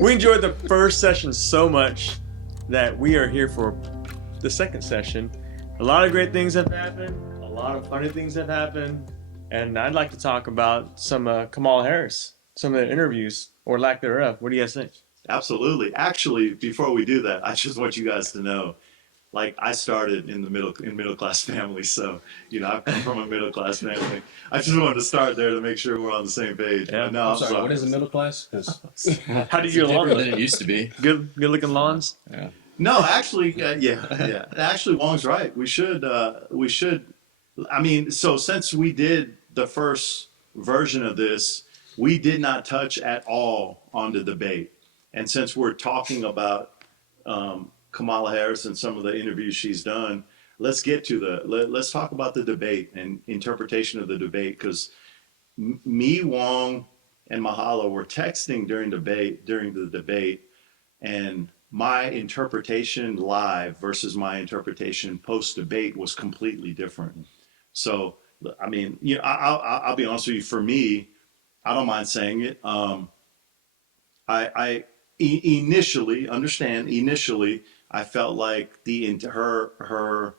We enjoyed the first session so much that we are here for the second session. A lot of great things have happened. A lot of funny things have happened. And I'd like to talk about some Kamala Harris, some of the interviews or lack thereof. What do you guys think? Absolutely. Actually, before we do that, I just want you guys to know, like I started in the middle class family, so I've come from a middle class family. I just wanted to start there to make sure we're on the same page. Yeah. But no, I'm I'm sorry, what sorry. is the middle class? Because How do It's your lawn different than look? it used to be. Good looking lawns? Yeah. No, actually, yeah. Actually, Wong's right. We should. I mean, so since we did the first version of this, we did not touch at all on the debate. And since we're talking about Kamala Harris and some of the interviews she's done, let's get to let's talk about the debate and interpretation of the debate because me, Wong, and Mahalo were texting during the debate, and my interpretation live versus my interpretation post debate was completely different. So, I mean, I'll be honest with you. For me, I don't mind saying it. Initially understand. Initially, I felt like her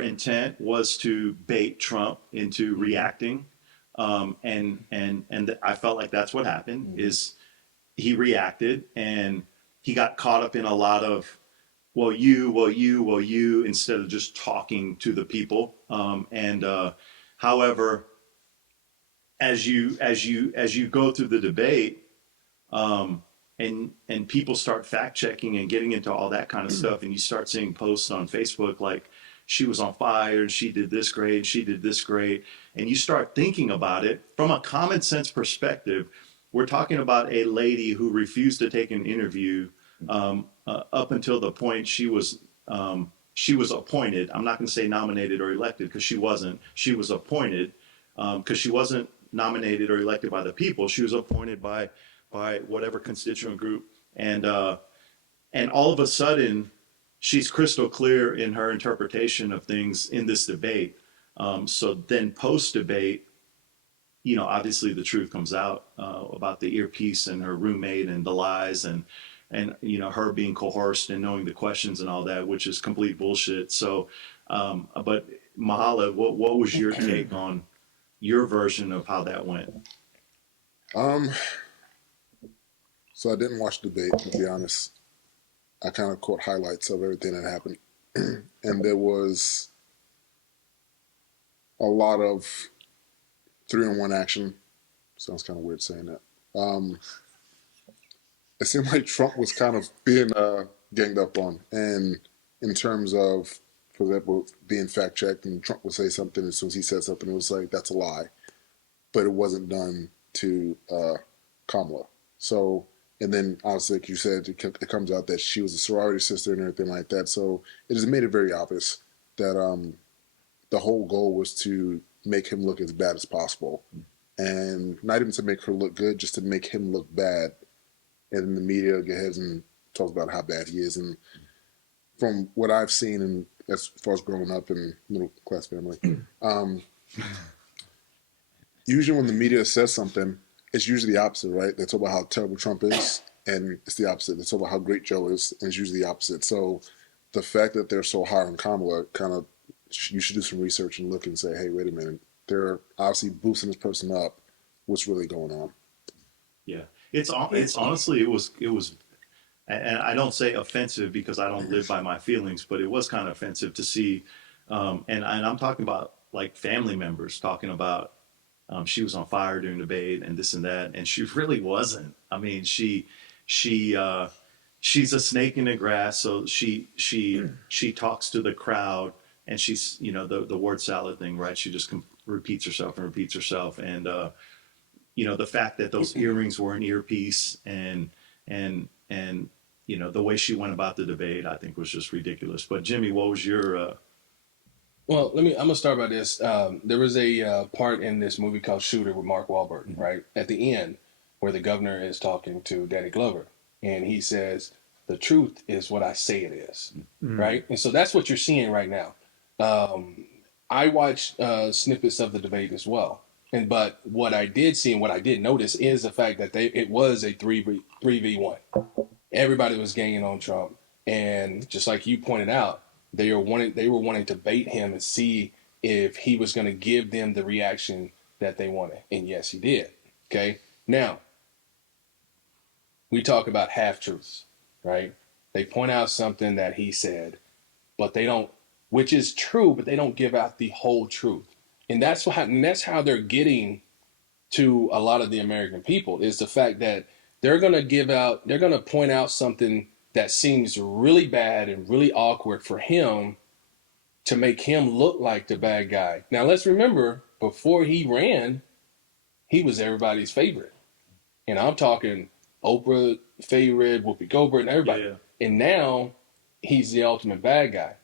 intent was to bait Trump into reacting, and I felt like that's what happened. Is he reacted and he got caught up in a lot of well you instead of just talking to the people. And however, as you go through the debate, and people start fact checking and getting into all that kind of stuff, and you start seeing posts on Facebook like she was on fire and she did this great, she did this great, and you start thinking about it from a common sense perspective. We're talking about a lady who refused to take an interview up until the point she was appointed. I'm not going to say nominated or elected because she wasn't. She was appointed because she wasn't nominated or elected by the people. She was appointed by whatever constituent group, and all of a sudden, she's crystal clear in her interpretation of things in this debate. So then, post debate, obviously the truth comes out about the earpiece and her roommate and the lies and her being coerced and knowing the questions and all that, which is complete bullshit. So, but Mahala, what was your take on your version of how that went? Um, so I didn't watch the debate, to be honest. I kind of caught highlights of everything that happened. And there was a lot of 3-on-1 action. Sounds kind of weird saying that. It seemed like Trump was kind of being ganged up on. And in terms of, for example, being fact checked, and Trump would say something, as soon as he said something, it was like, that's a lie. But it wasn't done to Kamala. So, and then obviously, like you said, it comes out that she was a sorority sister and everything like that. So it has made it very obvious that the whole goal was to make him look as bad as possible. And not even to make her look good, just to make him look bad. And then the media goes ahead and talks about how bad he is. And from what I've seen, and as far as growing up in middle class family, usually when the media says something, it's usually the opposite, right? They talk about how terrible Trump is, and it's the opposite. They talk about how great Joe is, and it's usually the opposite. So the fact that they're so hard on Kamala, kind of, you should do some research and look and say, hey, wait a minute, they're obviously boosting this person up. What's really going on? Yeah, it's honestly it was, and I don't say offensive because I don't live by my feelings, but it was kind of offensive to see, and I'm talking about like family members talking about she was on fire during the debate and this and that, and she really wasn't. I mean, she she's a snake in the grass, so she talks to the crowd, and she's the word salad thing, right? She just repeats herself and repeats herself, and the fact that those earrings were an earpiece and the way she went about the debate, I think was just ridiculous. But Jimmy, what was your well, I'm gonna start by this. There was a part in this movie called Shooter with Mark Wahlberg, right at the end, where the governor is talking to Danny Glover, and he says, "The truth is what I say it is," right? And so that's what you're seeing right now. I watched snippets of the debate as well, But what I did see and what I did notice is the fact that it was a 3v1. Everybody was ganging on Trump, and just like you pointed out, they were wanting to bait him and see if he was going to give them the reaction that they wanted, and yes, he did. Okay, now we talk about half truths, right? They point out something that he said, but they don't, which is true, but they don't give out the whole truth, and that's how they're getting to a lot of the American people is the fact that they're going to point out something that seems really bad and really awkward for him to make him look like the bad guy. Now, let's remember, before he ran, he was everybody's favorite. And I'm talking Oprah favorite, Whoopi Goldberg, and everybody. Yeah. And now he's the ultimate bad guy.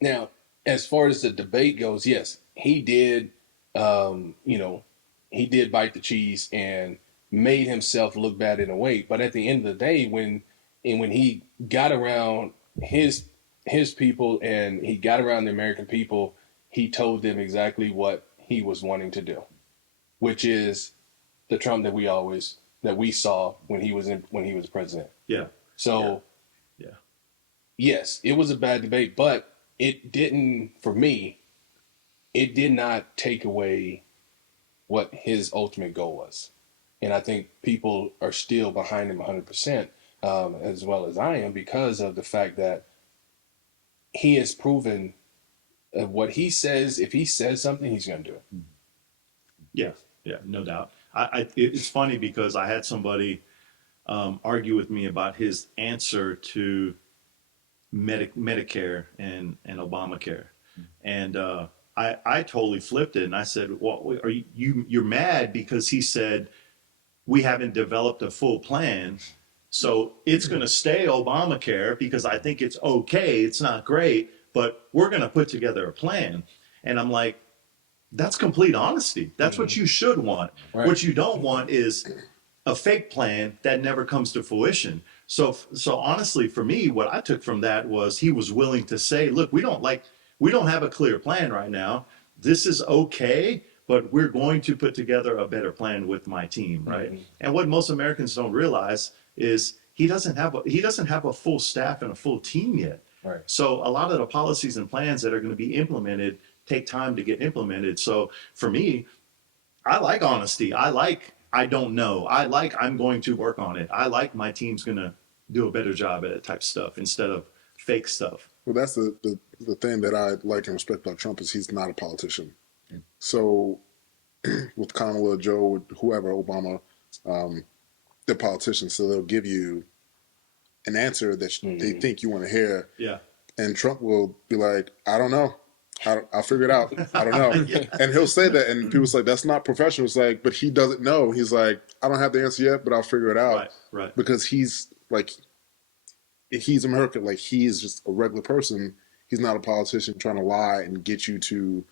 Now, as far as the debate goes, yes, he did, he did bite the cheese and made himself look bad in a way. But at the end of the day, when he got around his people and he got around the American people, he told them exactly what he was wanting to do, which is the Trump that we saw when he was president. Yeah. So, Yeah. yes, it was a bad debate, but it didn't, for me, it did not take away what his ultimate goal was. And I think people are still behind him 100%, as well as I am, because of the fact that he has proven what he says. If he says something, he's going to do it. Yeah, yeah, no doubt. It's funny because I had somebody argue with me about his answer to Medicare and Obamacare, and I totally flipped it and I said, "Well, are you're mad because he said we haven't developed a full plan, so it's going to stay Obamacare because I think it's okay, it's not great, but we're going to put together a plan." And I'm like, that's complete honesty. That's what you should want. Right. What you don't want is a fake plan that never comes to fruition. So honestly, for me, what I took from that was he was willing to say, look, we don't have a clear plan right now. This is okay, but we're going to put together a better plan with my team, right? Mm-hmm. And what most Americans don't realize is he doesn't have a full staff and a full team yet. Right. So a lot of the policies and plans that are going to be implemented take time to get implemented. So for me, I like honesty. I don't know. I'm going to work on it. I like my team's going to do a better job at it type stuff instead of fake stuff. Well, that's the thing that I like and respect about Trump is he's not a politician. Yeah. So with Kamala, Joe, whoever, Obama, they're politicians, so they'll give you an answer that they think you want to hear. Yeah. And Trump will be like, I don't know. I'll figure it out. I don't know. Yeah. And he'll say that, and people's like, that's not professional. It's like, but he doesn't know. He's like, I don't have the answer yet, but I'll figure it out. Right. Because he's American. Like, he's just a regular person. He's not a politician trying to lie and get you to,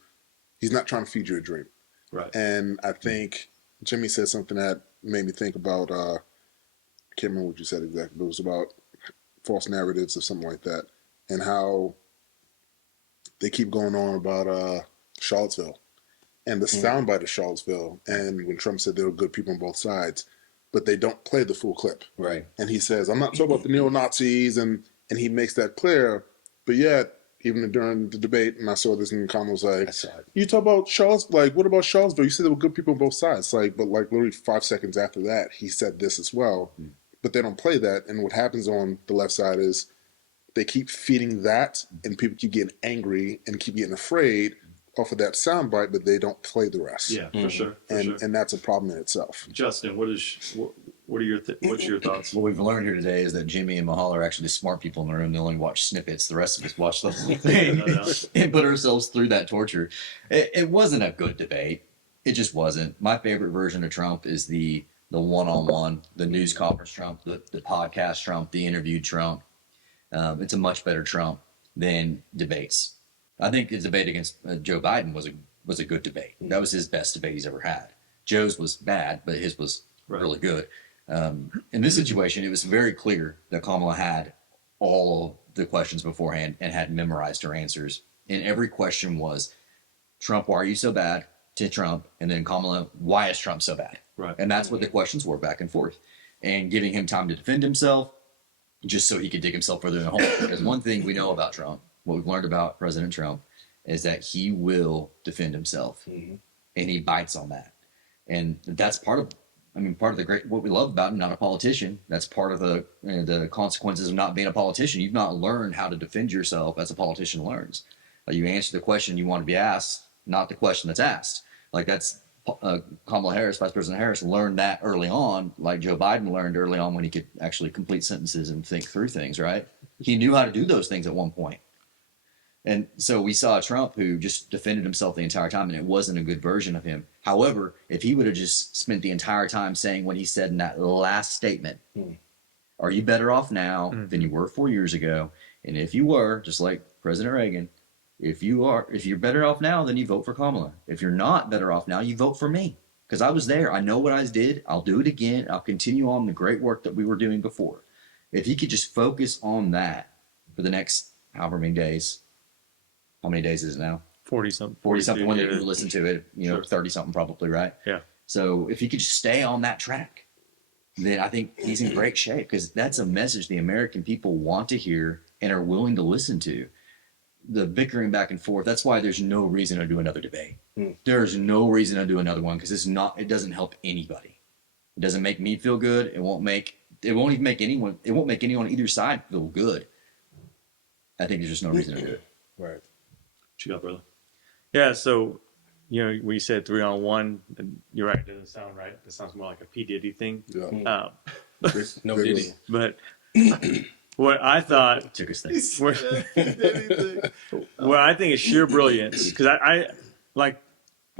he's not trying to feed you a dream. Right. And I think Jimmy said something that made me think about, I can't remember what you said exactly, but it was about false narratives or something like that, and how they keep going on about Charlottesville and the soundbite of Charlottesville, and when Trump said there were good people on both sides, but they don't play the full clip. Right. And he says, I'm not talking about the neo-Nazis, and he makes that clear, but yet, even during the debate, and I saw this, and Kamala was like, you talk about Charlottesville, like, what about Charlottesville? You said there were good people on both sides. Like, but like literally 5 seconds after that, he said this as well. But they don't play that, and what happens on the left side is they keep feeding that, and people keep getting angry and keep getting afraid off of that soundbite, but they don't play the rest. Yeah, for sure. And that's a problem in itself. Justin, what's your thoughts? What we've learned here today is that Jimmy and Mahal are actually smart people in the room. They only watch snippets. The rest of us watch the whole thing and put ourselves through that torture. It wasn't a good debate. It just wasn't. My favorite version of Trump is the one-on-one, the news conference Trump, the podcast Trump, the interviewed Trump. It's a much better Trump than debates. I think his debate against Joe Biden was a good debate. That was his best debate he's ever had. Joe's was bad, but his was really good. In this situation, it was very clear that Kamala had all the questions beforehand and had memorized her answers. And every question was, Trump, why are you so bad? to Trump, and then Kamala, why is Trump so bad? Right. And that's what the questions were back and forth, and giving him time to defend himself, just so he could dig himself further in the hole. Because one thing we know about Trump, what we've learned about President Trump, is that he will defend himself, and he bites on that, and that's part of the great, what we love about him, not a politician. That's part of the consequences of not being a politician. You've not learned how to defend yourself as a politician learns. You answer the question you want to be asked, not the question that's asked. Like that's Kamala Harris, Vice President Harris, learned that early on, like Joe Biden learned early on when he could actually complete sentences and think through things, right? He knew how to do those things at one point. And so we saw Trump who just defended himself the entire time, and it wasn't a good version of him. However, if he would have just spent the entire time saying what he said in that last statement, are you better off now than you were 4 years ago? And if you were, just like President Reagan, if you're better off now, then you vote for Kamala. If you're not better off now, you vote for me. Because I was there. I know what I did. I'll do it again. I'll continue on the great work that we were doing before. If he could just focus on that for the next however many days. How many days is it now? 40-something. 40-something when you Yeah. listen to it, 30-something probably, right? Yeah. So if he could just stay on that track, then I think he's in great shape, because that's a message the American people want to hear and are willing to listen to. The bickering back and forth, that's why there's no reason to do another debate. There's no reason to do another one, because it doesn't help anybody. It doesn't make me feel good. It won't make anyone on either side feel good. I think there's just no reason to do it. Right. What you got, brother? Yeah, so we said 3-on-1, and you're right, it doesn't sound right. It sounds more like a P. Diddy thing. Yeah. No Big Diddy. But what I thought, Took us there. what I think is sheer brilliance, because I like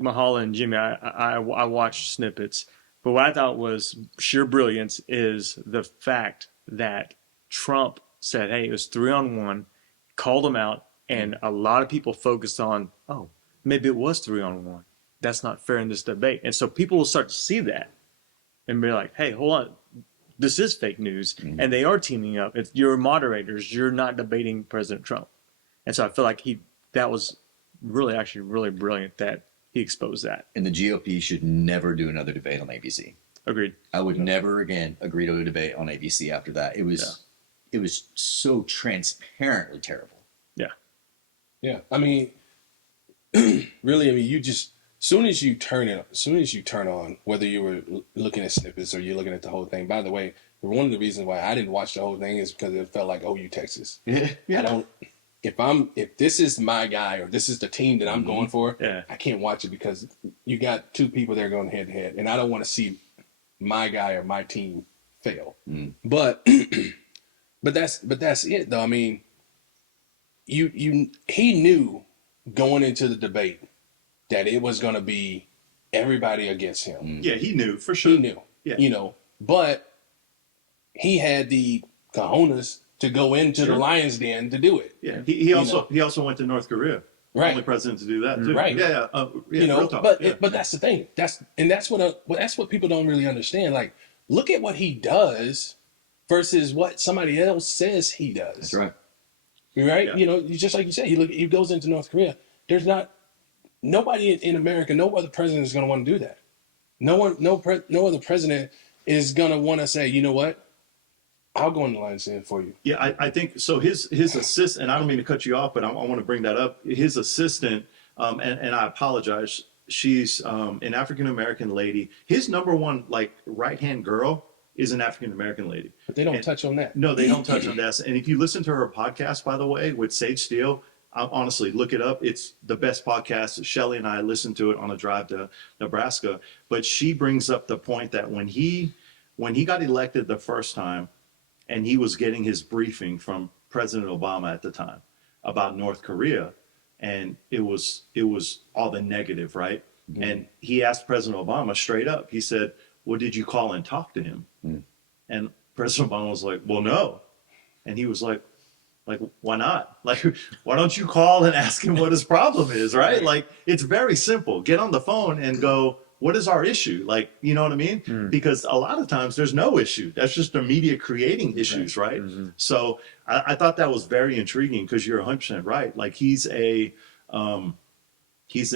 Mahala and Jimmy, I watched snippets, but what I thought was sheer brilliance is the fact that Trump said, hey, it was 3-on-1, called him out, and a lot of people focused on, oh, maybe it was 3-on-1. That's not fair in this debate. And so people will start to see that and be like, hey, hold on. This is fake news. And they are teaming up. You're moderators. You're not debating President Trump. And so I feel like that was really brilliant that he exposed that. And the GOP should never do another debate on ABC. Agreed. I would never again agree to a debate on ABC after that. It was so transparently terrible. Yeah. I mean, really, you just, soon as you turn on, whether you were looking at snippets or you're looking at the whole thing. By the way, one of the reasons why I didn't watch the whole thing is because it felt like OU Texas. If this is my guy or this is the team that I'm going for, I can't watch it because you got two people there going head to head, and I don't want to see my guy or my team fail. But that's it though. I mean, he knew going into the debate that it was going to be everybody against him. Yeah, he knew for sure. He knew, Yeah. but he had the cojones to go into the lion's den to do it. Yeah, he also went to North Korea. Right. Only president to do that too. Right. Yeah. Real talk. But that's the thing. That's what people don't really understand. Like, look at what he does versus what somebody else says he does. That's right. Right? Yeah. Just like you said, he goes into North Korea. There's nobody in America, no other president is going to want to do that. No other president is going to want to say, you know what? I'll go in the lion's den for you. Yeah, I think so. His assistant, and I don't mean to cut you off, but I want to bring that up. His assistant, and I apologize. She's an African American lady. His number one right hand girl is an African American lady. But they don't touch on that. No, they don't touch on that. And if you listen to her podcast, by the way, with Sage Steele, honestly, look it up. It's the best podcast. Shelly and I listened to it on a drive to Nebraska. But she brings up the point that when he got elected the first time, and he was getting his briefing from President Obama at the time about North Korea, and it was all the negative, right? Mm-hmm. And he asked President Obama straight up. He said, well, did you call and talk to him? Mm. And President Obama was like, well, no. And he was like, why not? Like, why don't you call and ask him what his problem is, right? Like, it's very simple. Get on the phone and go, what is our issue? Like, you know what I mean? Mm. Because a lot of times there's no issue. That's just the media creating issues, right? Mm-hmm. So I thought that was very intriguing because you're 100% right. Like, he's he's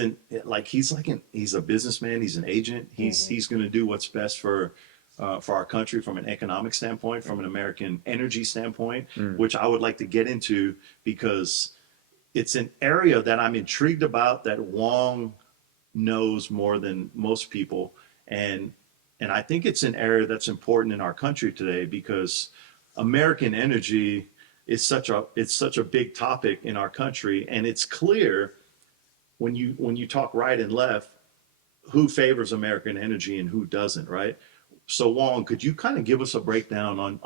he's a businessman. He's an agent. He's going to do what's best for our country from an economic standpoint, from an American energy standpoint, which I would like to get into because it's an area that I'm intrigued about that Wong knows more than most people, and I think it's an area that's important in our country today because American energy is such a big topic in our country, and it's clear when you talk right and left who favors American energy and who doesn't, right? So Wong, could you kind of give us a breakdown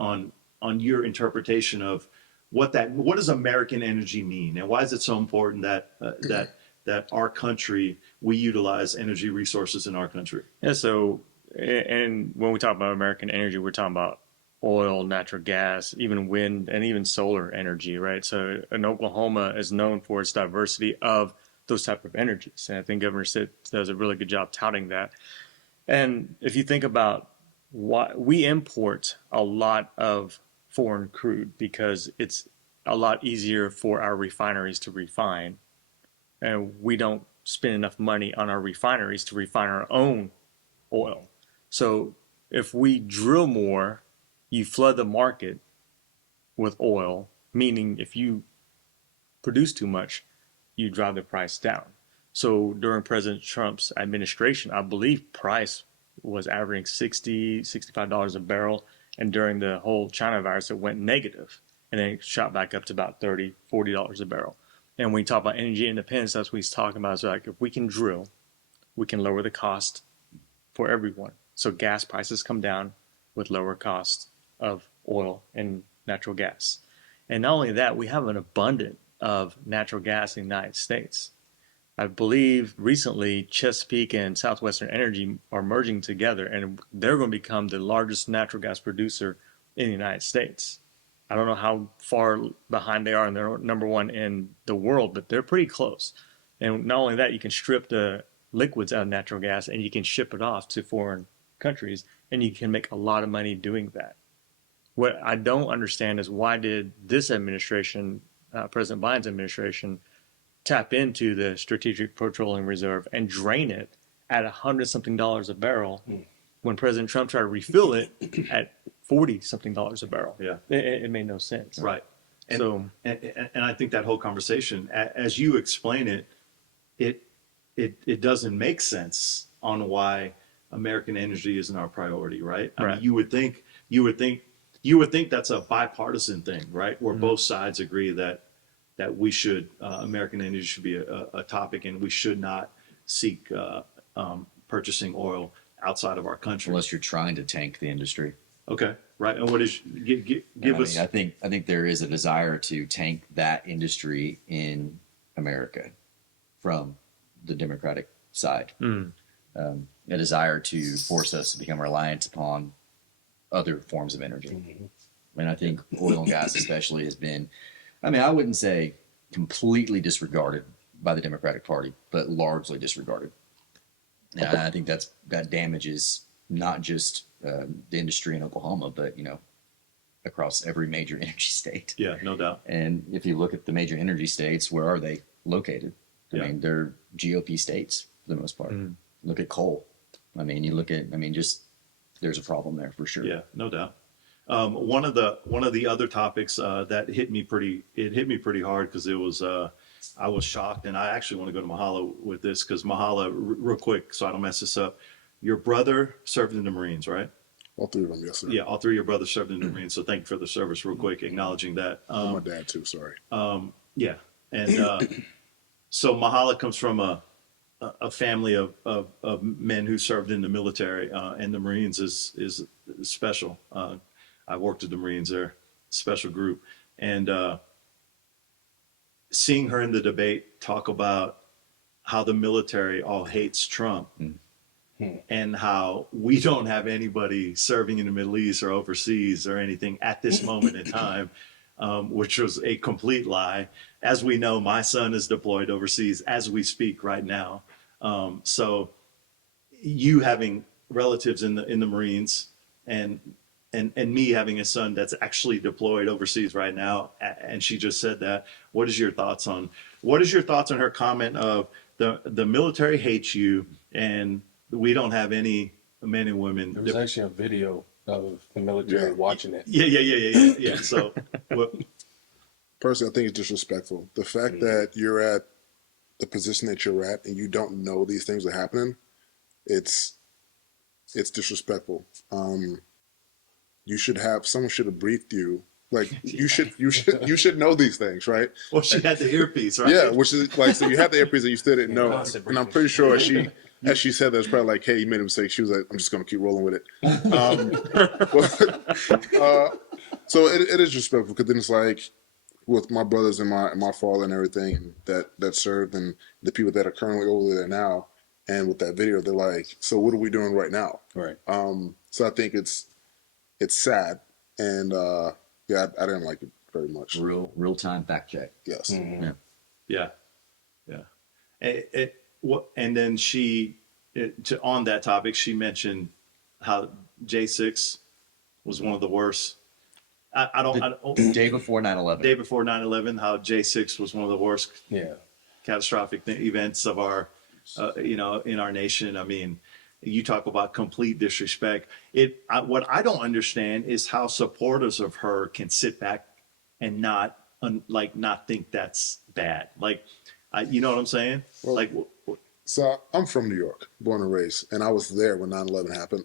on your interpretation of what does American energy mean, and why is it so important that our country, we utilize energy resources in our country? Yeah, so, and when we talk about American energy, we're talking about oil, natural gas, even wind, and even solar energy, right? So, and Oklahoma is known for its diversity of those type of energies, and I think Governor Stitt does a really good job touting that. And if you think about why we import a lot of foreign crude because it's a lot easier for our refineries to refine, and we don't spend enough money on our refineries to refine our own oil. So if we drill more, you flood the market with oil, meaning if you produce too much, you drive the price down. So during President Trump's administration, I believe price was averaging $65 a barrel. And during the whole China virus, it went negative and then it shot back up to about $40 a barrel. And when we talk about energy independence, that's what he's talking about. So like if we can drill, we can lower the cost for everyone. So gas prices come down with lower cost of oil and natural gas. And not only that, we have an abundance of natural gas in the United States. I believe recently Chesapeake and Southwestern Energy are merging together, and they're going to become the largest natural gas producer in the United States. I don't know how far behind they are, and they're number one in the world, but they're pretty close. And not only that, you can strip the liquids out of natural gas and you can ship it off to foreign countries, and you can make a lot of money doing that. What I don't understand is why did this administration, President Biden's administration, tap into the Strategic Petroleum Reserve and drain it at $100-something a barrel when President Trump tried to refill it at $40-something a barrel? Yeah. It made no sense. Right. And, So- and I think that whole conversation, as you explain it, it doesn't make sense on why American energy isn't our priority, right? I Right. mean, you would think that's a bipartisan thing, right? Where both sides agree that we should American energy should be a topic, and we should not seek purchasing oil outside of our country. Unless you're trying to tank the industry. Okay, right. And what is give us? I think there is a desire to tank that industry in America from the Democratic side. A desire to force us to become reliant upon other forms of energy. And I think oil and gas especially has been, I wouldn't say completely disregarded by the Democratic Party, but largely disregarded. And I think that damages not just the industry in Oklahoma, but across every major energy state. Yeah, no doubt. And if you look at the major energy states, where are they located? Yeah. They're GOP states for the most part. Look at coal. Just there's a problem there for sure. Yeah, no doubt. One of the other topics that hit me pretty hard because it was I was shocked, and I actually want to go to Mahala with this because Mahala, real quick, so I don't mess this up. Your brother served in the Marines, right? All three of them, yes, sir. Yeah, all three of your brothers served in the Marines. So thank you for the service, real quick, acknowledging that. And my dad too. Sorry. Yeah, and so Mahala comes from a family of men who served in the military, and the Marines is special. I worked with the Marines there, special group, and seeing her in the debate talk about how the military all hates Trump. And how we don't have anybody serving in the Middle East or overseas or anything at this moment in time, which was a complete lie. As we know, my son is deployed overseas as we speak right now. So you having relatives in the Marines and me having a son that's actually deployed overseas right now, and she just said that. What is your thoughts on her comment of the military hates you, and we don't have any men and women. There was actually a video of the military Yeah. watching it. Yeah. So, well, Personally, I think it's disrespectful. The fact that you're at the position that you're at and you don't know these things are happening, it's disrespectful. You should have someone should have briefed you. Like you should know these things, right? well, she had the earpiece, right? Yeah, which is like so you had the earpiece and you still didn't know. Constant And I'm briefing. pretty sure as she said that, it's probably like, hey, you made a mistake. She was like, I'm just gonna keep rolling with it. So it is disrespectful because then it's like with my brothers and my father and everything that served and the people that are currently over there now, and with that video, they're like, so what are we doing right now? Right. So I think it's sad, and yeah, I didn't like it very much. Real time fact check. Yes. Yeah. And then on that topic, she mentioned how J6 was one of the worst. I don't Day before 9/11. day before 9/11, how J6 was one of the worst Yeah. catastrophic events of our, in our nation. I mean, you talk about complete disrespect. What I don't understand is how supporters of her can sit back and not think that's bad. Like, you know what I'm saying? Well, like, So I'm from New York, born and raised, and I was there when 9/11 happened.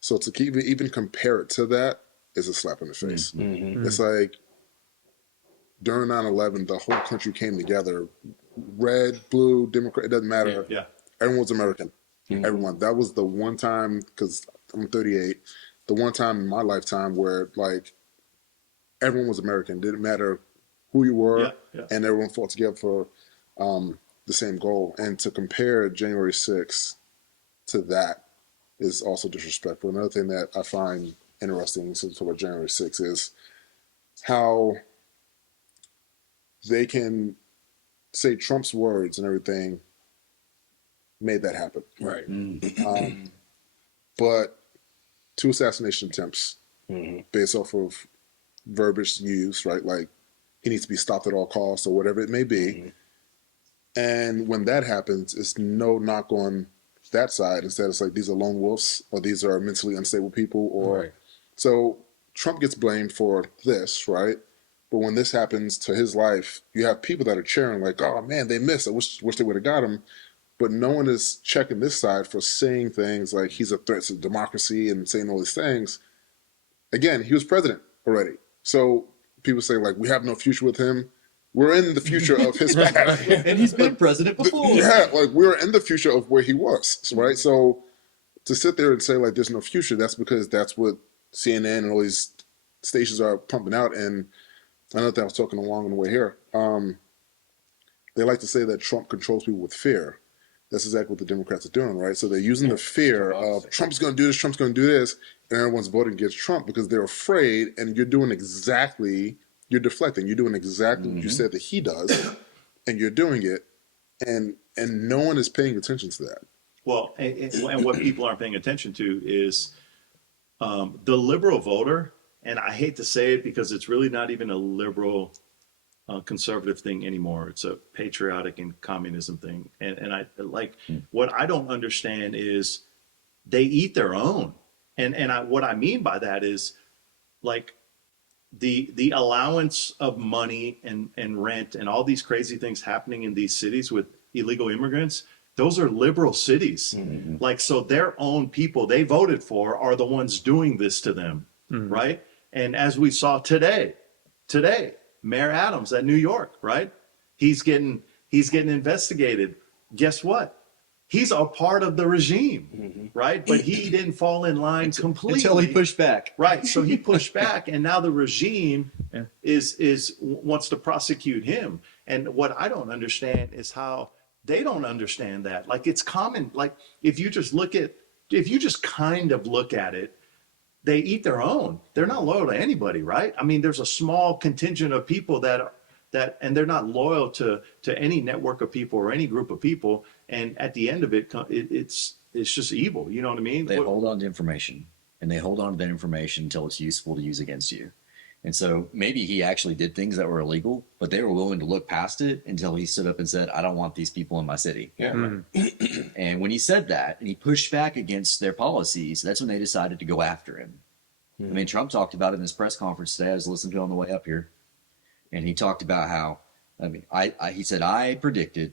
So to even compare it to that is a slap in the face. It's like during 9/11, the whole country came together. Red, blue, Democrat, it doesn't matter. yeah. Everyone was American. Everyone. That was the one time, because I'm 38, the one time in my lifetime where like everyone was American. Didn't matter who you were, Yeah. and everyone fought together for the same goal. And to compare January 6th to that is also disrespectful. Another thing that I find interesting, since we talk about January 6th, is how they can say Trump's words and everything made that happen. Right. But two assassination attempts based off of verbiage used, right? Like he needs to be stopped at all costs or whatever it may be. And when that happens, it's no knock on that side. Instead, it's like these are lone wolves or these are mentally unstable people. Or Right. so Trump gets blamed for this, right? But when this happens to his life, you have people that are cheering like, "Oh man, they missed. I wish they would have got him." But no one is checking this side for saying things like he's a threat to democracy and saying all these things. Again, he was president already. So people say like, we have no future with him. We're in the future of his past. And he's been president before. Yeah, like we're in the future of where he was, right? So to sit there and say like there's no future, that's because that's what CNN and all these stations are pumping out. And I know that I was talking along the way here. They like to say that Trump controls people with fear. That's exactly what the Democrats are doing, right? So they're using the fear of Trump's going to do this, Trump's going to do this, and everyone's voting against Trump because they're afraid, and you're deflecting. You're doing exactly what you said that he does, and you're doing it, and no one is paying attention to that. Well, and what people aren't paying attention to is the liberal voter, and I hate to say it because it's really not even a liberal conservative thing anymore. It's a patriotic and communism thing. And I like what I don't understand is they eat their own. What I mean by that is like the allowance of money and rent and all these crazy things happening in these cities with illegal immigrants. Those are liberal cities. Like, so their own people they voted for are the ones doing this to them. Right. And as we saw today, Mayor Adams at New York, right? He's getting investigated. Guess what? He's a part of the regime, right? But he didn't fall in line completely Until he pushed back. Right. So he pushed back, and now the regime is wants to prosecute him. And what I don't understand is how they don't understand that. Like it's common. Like if you just kind of look at it, they eat their own. They're not loyal to anybody, right? I mean, there's a small contingent of people that and they're not loyal to any network of people or any group of people. And at the end of it, it's just evil. You know what I mean? They hold on to information, and they hold on to that information until it's useful to use against you. And so maybe he actually did things that were illegal, but they were willing to look past it until he stood up and said, I don't want these people in my city. Yeah. Mm. And when he said that and he pushed back against their policies, that's when they decided to go after him. I mean, Trump talked about it in his press conference today. I was listening to it on the way up here. And he talked about how, he said, I predicted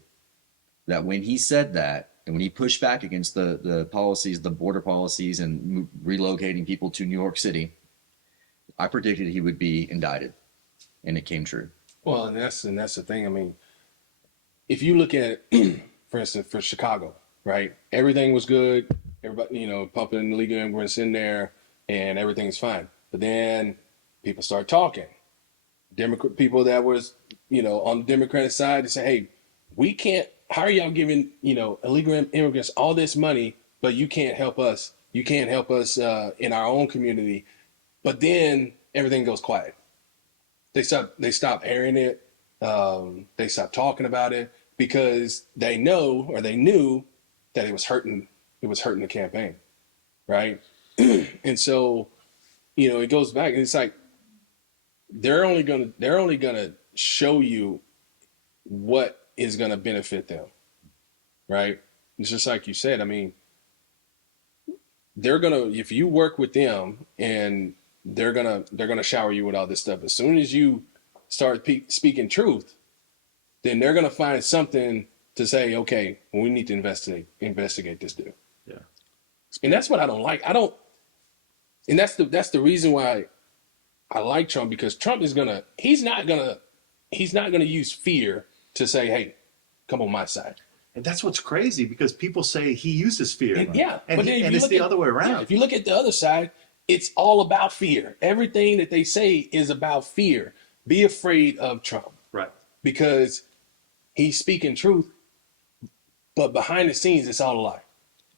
that when he said that, and when he pushed back against the policies, the border policies, and relocating people to New York City, I predicted he would be indicted, and it came true. Well, and that's the thing. I mean, if you look at, for instance, for Chicago, right? Everything was good. Everybody, pumping illegal immigrants in there, and everything's fine. But then people start talking. Democrat people that was, on the Democratic side, they say, "Hey, we can't. How are y'all giving, illegal immigrants all this money, but you can't help us? You can't help us in our own community." But then everything goes quiet. They stop airing it. They stop talking about it because they know, or they knew, that it was hurting the campaign, right? And so, it goes back, and it's like they're only gonna show you what is gonna benefit them, right? It's just like you said. I mean, if you work with them, and they're gonna shower you with all this stuff. As soon as you start speaking truth, then they're gonna find something to say. Okay, well, we need to investigate this dude. Yeah. And that's what I don't like. And that's the reason why I like Trump, because Trump he's not gonna use fear to say, hey, come on my side. And that's what's crazy, because people say he uses fear. And, yeah, And, but then if you it's look the at- other way around. yeah, if you look at the other side, it's all about fear. Everything that they say is about fear. Be afraid of Trump, Right. because he's speaking truth, but behind the scenes, it's all a lie.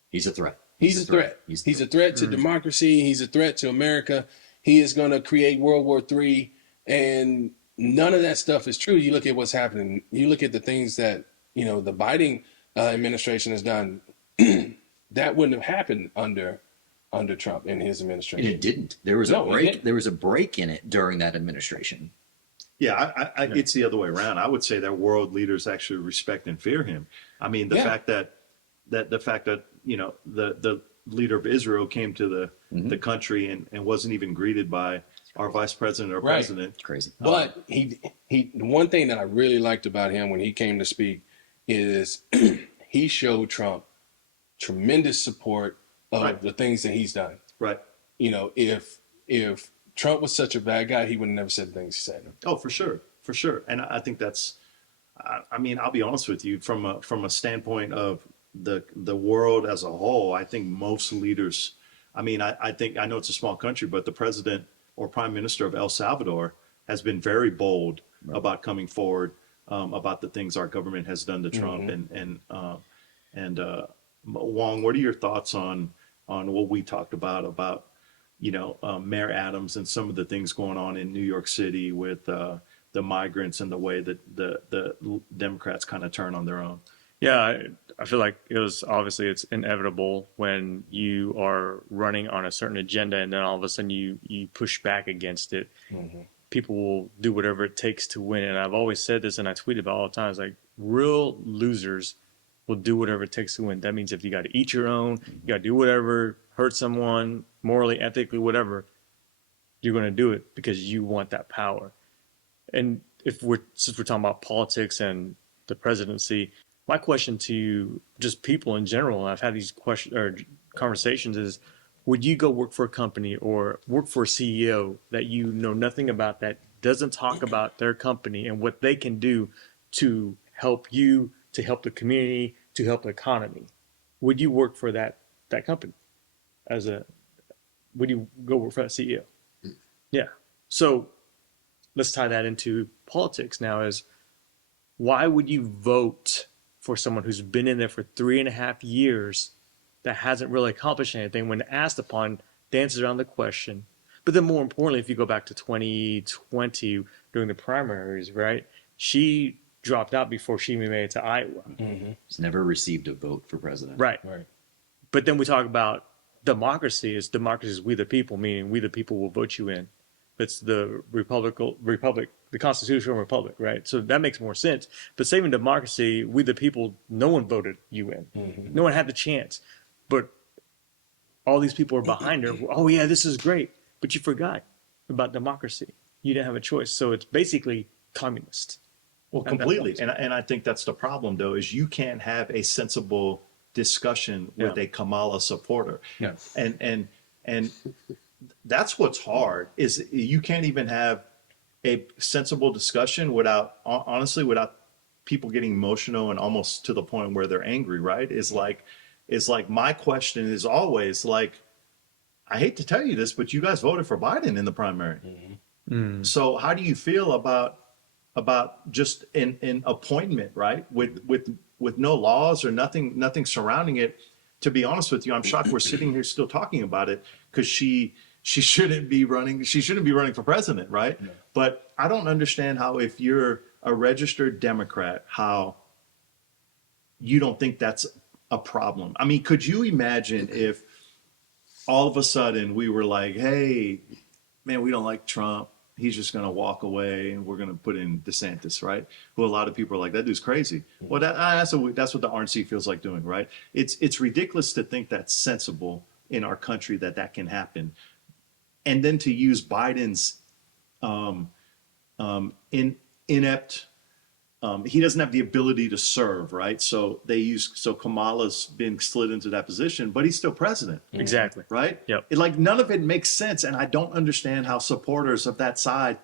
He's a threat. He's a threat. He's a threat to democracy. He's a threat to America. He is going to create World War III, and none of that stuff is true. You look at what's happening. You look at the things that the Biden administration has done. That wouldn't have happened under Trump and his And administration. it didn't. There was a No, it break. didn't. There was a break in it during that administration. Yeah, it's the other way around. I would say that world leaders actually respect and fear him. I mean, the Yeah. fact that the leader of Israel came to the country and wasn't even greeted by our vice president or Right. president. Crazy. But the one thing that I really liked about him when he came to speak is he showed Trump tremendous support of Right. the things that he's done. Right. If Trump was such a bad guy, he would have never said the things he said. Oh, for sure, for sure. And I think that's. I mean, I'll be honest with you, from a standpoint of the world as a whole, I think most leaders. I mean, I think, I know it's a small country, but the president or prime minister of El Salvador has been very bold about coming forward about the things our government has done to Trump. And Wong, what are your thoughts on what we talked about Mayor Adams and some of the things going on in New York City with the migrants and the way that the Democrats kind of turn on their own? Yeah, I feel like it's inevitable when you are running on a certain agenda and then all of a sudden you push back against it. Mm-hmm. People will do whatever it takes to win. And I've always said this, and I tweet about it all the time. It's like, real losers will do whatever it takes to win. That means if you got to eat your own, you got to do whatever, hurt someone, morally, ethically, whatever, you're going to do it because you want that power. And since we're talking about politics and the presidency, my question to you, just people in general, and I've had these conversations, is would you go work for a company or work for a CEO that you know nothing about, that doesn't talk about their company and what they can do to help you, to help the community, to help the economy? Would you work for that company? Would you go work for that CEO? Yeah. So let's tie that into politics now. Is why would you vote for someone who's been in there for 3.5 years that hasn't really accomplished anything? When asked upon, dances around the question. But then more importantly, if you go back to 2020 during the primaries, right? She dropped out before she even made it to Iowa. Mm-hmm. He's never received a vote for president. Right. Right. But then we talk about democracy is we the people, meaning we the people will vote you in. It's the republic, the constitutional republic, right? So that makes more sense. But saving democracy, we the people, no one voted you in. No one had the chance. But all these people are behind her. Oh yeah, this is great. But you forgot about democracy. You didn't have a choice. So it's basically communist. Well, And that completely. helps. And I think that's the problem, though, is you can't have a sensible discussion with Yeah. a Kamala supporter. Yeah. And that's what's hard is you can't even have a sensible discussion without honestly without people getting emotional and almost to the point where they're angry, right? Is like my question is always like, I hate to tell you this, but you guys voted for Biden in the primary. So how do you feel about just an appointment, right? With no laws or nothing surrounding it. To be honest with you, I'm shocked we're sitting here still talking about it because she shouldn't be running. She shouldn't be running for president, right? No. But I don't understand how if you're a registered Democrat, how you don't think that's a problem. I mean, could you imagine if all of a sudden we were like, hey, man, we don't like Trump. He's just going to walk away and we're going to put in DeSantis, right? Who a lot of people are like, that dude's crazy. Well, that's what the RNC feels like doing, right? It's ridiculous to think that's sensible in our country that can happen. And then to use Biden's inept, he doesn't have the ability to serve, right? So Kamala's been slid into that position, but he's still president. Exactly. Right? Yep. Like none of it makes sense, and I don't understand how supporters of that side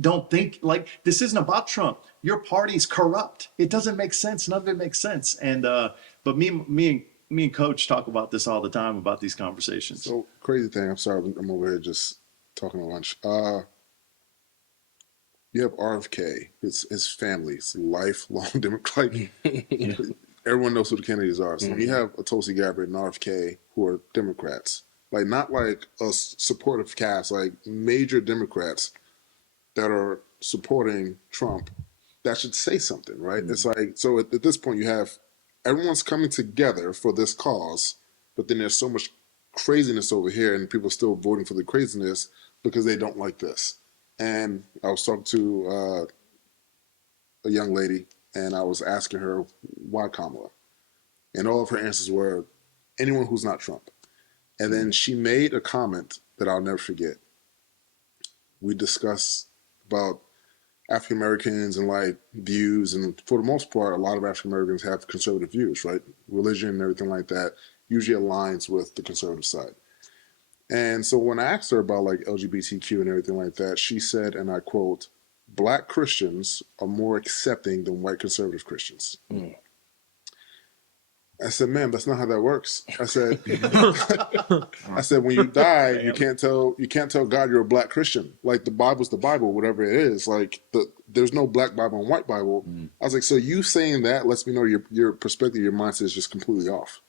don't think like this isn't about Trump. Your party's corrupt. It doesn't make sense. None of it makes sense. And but me and Coach talk about this all the time about these conversations. So crazy thing. I'm sorry. I'm over here just talking to lunch. You have RFK. His family's lifelong Democrat. Everyone knows who the Kennedys are. So you have a Tulsi Gabbard and RFK who are Democrats. Like not like a supportive cast, like major Democrats that are supporting Trump. That should say something, right? It's like so at this point you have everyone's coming together for this cause, but then there's so much craziness over here, and people still voting for the craziness because they don't like this. And I was talking to a young lady, and I was asking her why Kamala, and all of her answers were anyone who's not Trump. And then she made a comment that I'll never forget. We discussed about African Americans and like views, and for the most part, a lot of African Americans have conservative views, right? Religion and everything like that usually aligns with the conservative side. And so when I asked her about like LGBTQ and everything like that, she said, and I quote, "Black Christians are more accepting than white conservative Christians." I said, "Ma'am, that's not how that works." I said, "I said when you die, you can't tell God you're a black Christian. Like the Bible's the Bible, whatever it is. Like there's no black Bible and white Bible." I was like, "So you saying that lets me know your perspective, your mindset is just completely off."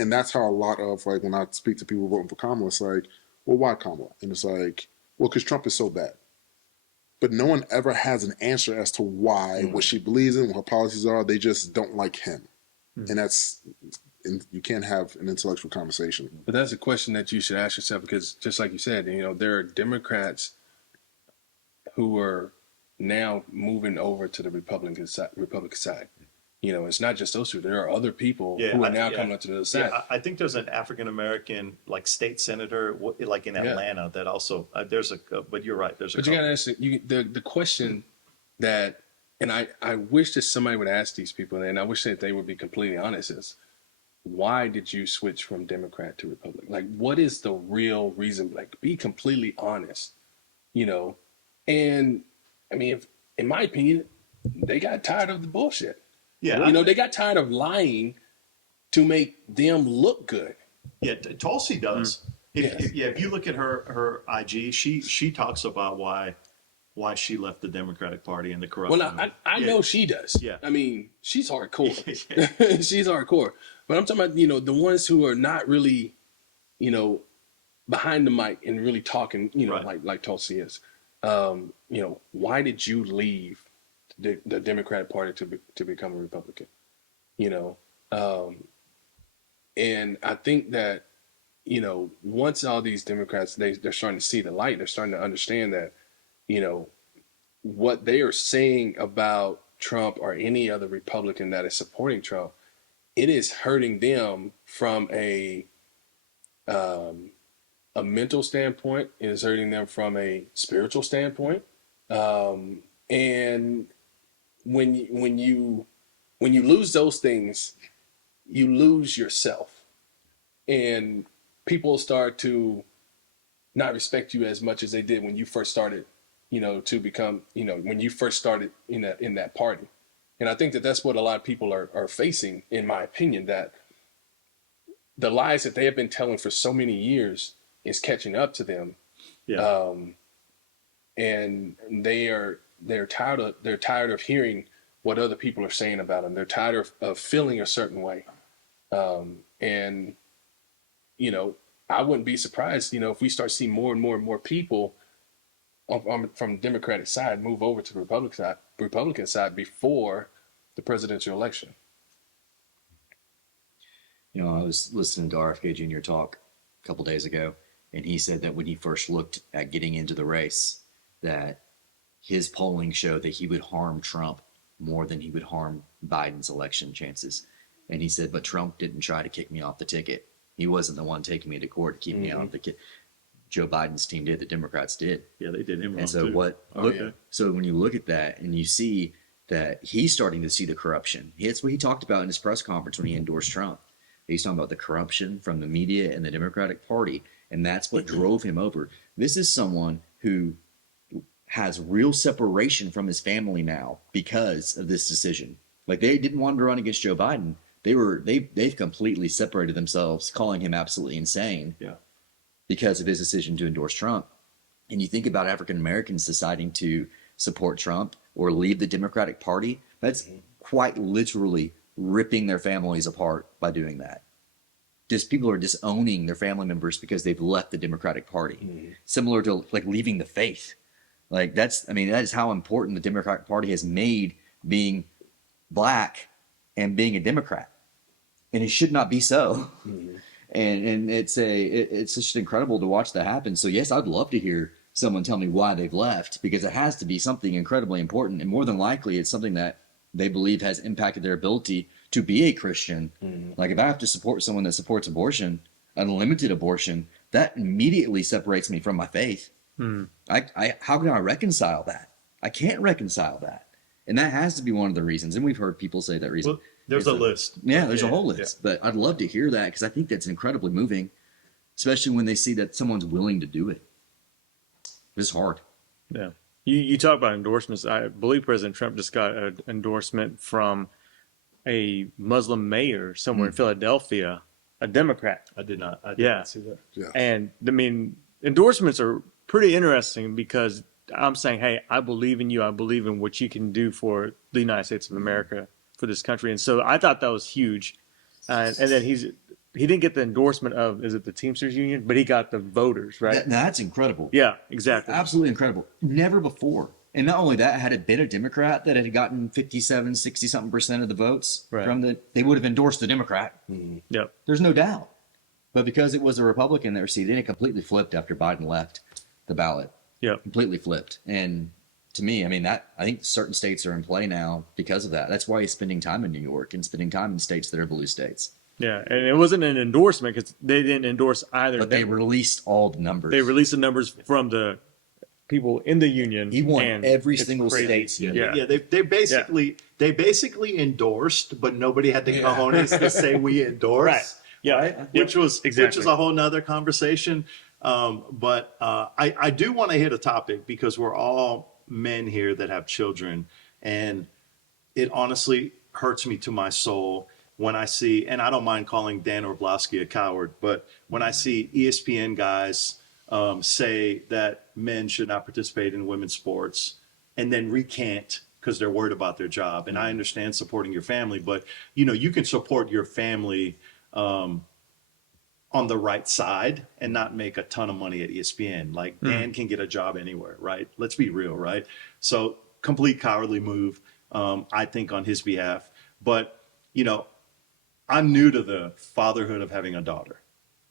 And that's how a lot of like when I speak to people voting for Kamala, it's like, "Well, why Kamala?" And it's like, "Well, because Trump is so bad." But no one ever has an answer as to why, what she believes in, what her policies are. They just don't like him. And you can't have an intellectual conversation. But that's a question that you should ask yourself because, just like you said, there are Democrats who are now moving over to the Republican side. It's not just those two. There are other people who are now coming up to the other side. Yeah, I think there's an African American like state senator like in Atlanta that also there's a. But you're right. There's a. But you got to ask the question that, and I wish that somebody would ask these people, and I wish that they would be completely honest. Is why did you switch from Democrat to Republican? Like, what is the real reason? Like, be completely honest. And I mean, if, in my opinion, they got tired of the bullshit. Yeah, they got tired of lying to make them look good. Yeah, Tulsi does. If you look at her IG, she talks about why she left the Democratic Party and the corruption. Well, I know she does. Yeah. I mean, she's hardcore. She's hardcore. But I'm talking about, the ones who are not really, behind the mic and really talking, Right. like Tulsi is. Why did you leave the Democratic Party to become a Republican? And I think that once all these Democrats, they're starting to see the light, they're starting to understand that, what they are saying about Trump or any other Republican that is supporting Trump, it is hurting them from a mental standpoint. It is hurting them from a spiritual standpoint. And when you lose those things, you lose yourself, and people start to not respect you as much as they did when you first started, to become, when you first started in that party. And I think that that's what a lot of people are facing, in my opinion, that the lies that they have been telling for so many years is catching up to them. Yeah. And they're tired of hearing what other people are saying about them. They're tired of feeling a certain way. And I wouldn't be surprised, if we start seeing more and more and more people from the Democratic side move over to the Republican side before the presidential election. I was listening to RFK Jr. talk a couple days ago, and he said that when he first looked at getting into the race, that his polling showed that he would harm Trump more than he would harm Biden's election chances. And he said, but Trump didn't try to kick me off the ticket. He wasn't the one taking me to court to keep me out of the ticket. Joe Biden's team did, the Democrats did. Yeah, they did him wrong And so too. So when you look at that and you see that he's starting to see the corruption, it's what he talked about in his press conference when he endorsed Trump. He's talking about the corruption from the media and the Democratic Party, and that's what drove him over. This is someone who has real separation from his family now because of this decision. Like, they didn't want to run against Joe Biden. They've completely separated themselves, calling him absolutely insane. Yeah. Because of his decision to endorse Trump. And you think about African Americans deciding to support Trump or leave the Democratic Party, that's quite literally ripping their families apart by doing that. Just people are disowning their family members because they've left the Democratic Party. Similar to like leaving the faith. Like that is how important the Democratic Party has made being black and being a Democrat. And it should not be so. And it's just incredible to watch that happen. So yes, I'd love to hear someone tell me why they've left, because it has to be something incredibly important, and more than likely it's something that they believe has impacted their ability to be a Christian. Like, if I have to support someone that supports abortion, unlimited abortion, that immediately separates me from my faith. How can I reconcile that? I can't reconcile that. And that has to be one of the reasons. And we've heard people say that reason. Well, there's a list. Yeah, there's a whole list. But I'd love to hear that, because I think that's incredibly moving, especially when they see that someone's willing to do it. It's hard. Yeah. You talk about endorsements. I believe President Trump just got an endorsement from a Muslim mayor somewhere in Philadelphia, a Democrat. I did not see that. Yeah. And I mean, endorsements are pretty interesting, because I'm saying, hey, I believe in you. I believe in what you can do for the United States of America, for this country. And so I thought that was huge. And then he didn't get the endorsement of, is it the Teamsters Union? But he got the voters, right? That's incredible. Yeah, exactly. Absolutely incredible. Never before. And not only that, had it been a Democrat that had gotten 57, 60-something% of the votes Right. they would have endorsed the Democrat. Yep. There's no doubt. But because it was a Republican that received it, it completely flipped after Biden left the ballot. Yep. Completely flipped. And to me, I think certain states are in play now because of that. That's why he's spending time in New York and spending time in states that are blue states. Yeah, and it wasn't an endorsement, because they didn't endorse either. But they released all the numbers. They released the numbers from the people in the union. He won and every it's single crazy. state. Yeah. They basically endorsed, but nobody had the cojones to say we endorse. Right. Yeah. Right? Yep. Which was Exactly. a whole nother conversation. But I do want to hit a topic, because we're all men here that have children, and it honestly hurts me to my soul when I see, and I don't mind calling Dan Orlovsky a coward, but when I see ESPN guys say that men should not participate in women's sports, and then recant because they're worried about their job. And I understand supporting your family, but you can support your family on the right side and not make a ton of money at ESPN. Like, Dan can get a job anywhere, right? Let's be real, right? So complete cowardly move, I think, on his behalf. But, I'm new to the fatherhood of having a daughter.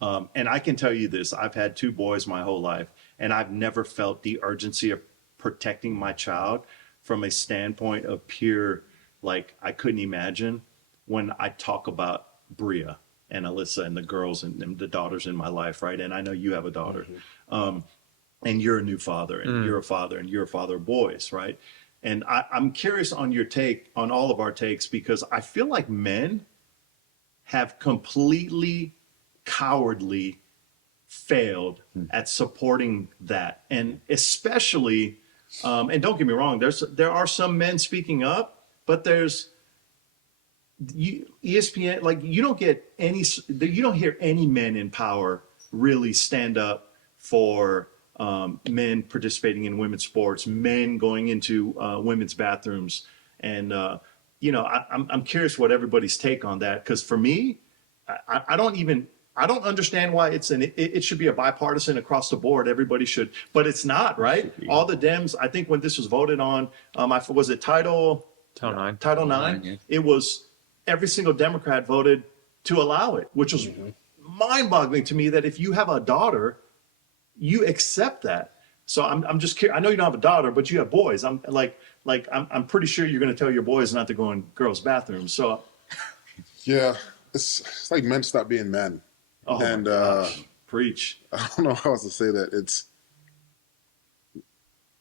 And I can tell you this: I've had two boys my whole life, and I've never felt the urgency of protecting my child from a standpoint of pure, like I couldn't imagine when I talk about Bria and Alyssa and the girls and the daughters in my life, right? And I know you have a daughter, and you're a new father, and you're a father, and you're a father of boys, right? And I'm curious on your take, on all of our takes, because I feel like men have completely cowardly failed at supporting that, and especially, and don't get me wrong, there are some men speaking up, but there's ESPN, like you don't hear any men in power really stand up for men participating in women's sports, men going into women's bathrooms, and I'm curious what everybody's take on that, because for me, I don't understand why it should be a bipartisan across the board. Everybody should, but it's not, right? All the Dems, I think when this was voted on, was it Title Title IX. IX? Yeah. It was every single Democrat voted to allow it, which was mind-boggling to me that if you have a daughter, you accept that. So I'm just curious. I know you don't have a daughter, but you have boys. I'm pretty sure you're going to tell your boys not to go in girls' bathrooms. So Yeah, it's like men stop being men. oh And, my gosh, preach. I don't know how else to say that.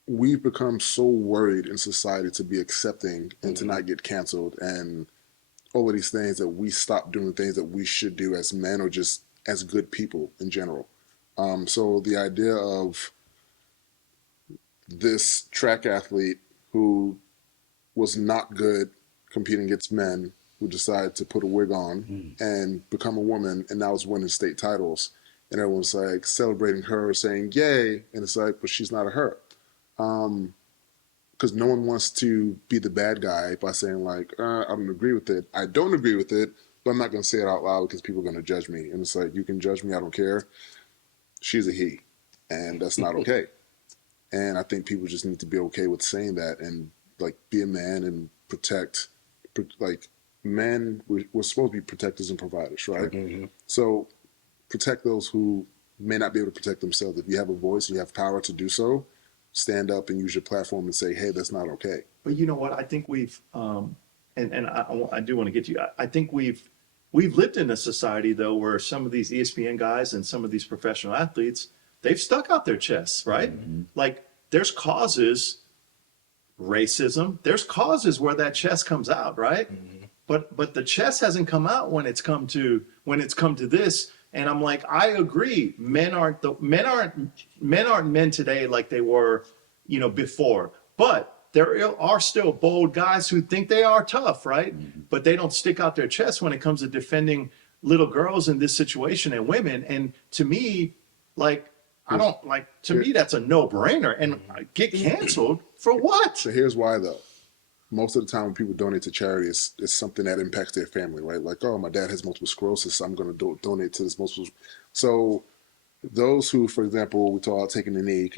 We've become so worried in society to be accepting and to not get canceled and all of these things that we stop doing things that we should do as men or just as good people in general. So the idea of this track athlete who was not good competing against men who decided to put a wig on and become a woman and now is winning state titles, and everyone's like celebrating her, saying yay, and it's like, but she's not a her. Because no one wants to be the bad guy by saying like, I don't agree with it. I don't agree with it, but I'm not going to say it out loud because people are going to judge me. And it's like, you can judge me, I don't care. She's a he, and that's not okay. And I think people just need to be okay with saying that and like be a man and protect, like men, we're supposed to be protectors and providers, right? So protect those who may not be able to protect themselves. If you have a voice and you have power to do so, stand up and use your platform and say, hey, that's not okay. But you know what? I think we've, and I do want to get to you. I think we've lived in a society though where some of these ESPN guys and some of these professional athletes, they've stuck out their chests, right? Like there's causes, racism. There's causes where that chest comes out, right? But the chest hasn't come out when it's come to this. And I'm like, I agree. Men aren't men today like they were, before. But there are still bold guys who think they are tough, right? But they don't stick out their chest when it comes to defending little girls in this situation and women. And to me, me, that's a no-brainer. And get canceled for what? So here's why though. Most of the time when people donate to charity, it's something that impacts their family, right? Like, oh, my dad has multiple sclerosis, so I'm going to donate to this multiple. So those who, for example, we talk about taking the knee,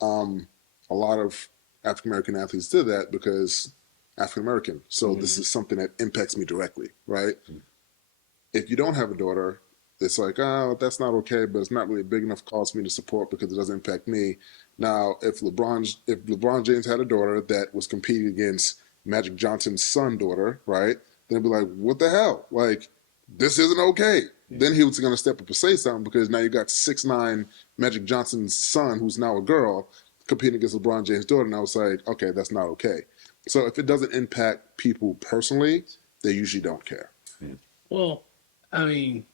a lot of African-American athletes did that because African-American. So this is something that impacts me directly, right? If you don't have a daughter, it's like, oh, that's not okay, but it's not really a big enough cause for me to support because it doesn't impact me. Now, if LeBron James had a daughter that was competing against Magic Johnson's daughter, right? Then it'd be like, what the hell? Like, this isn't okay. Then he was going to step up and say something because now you got 6'9" Magic Johnson's son, who's now a girl, competing against LeBron James' daughter. And I was like, okay, that's not okay. So if it doesn't impact people personally, they usually don't care. Well, I mean,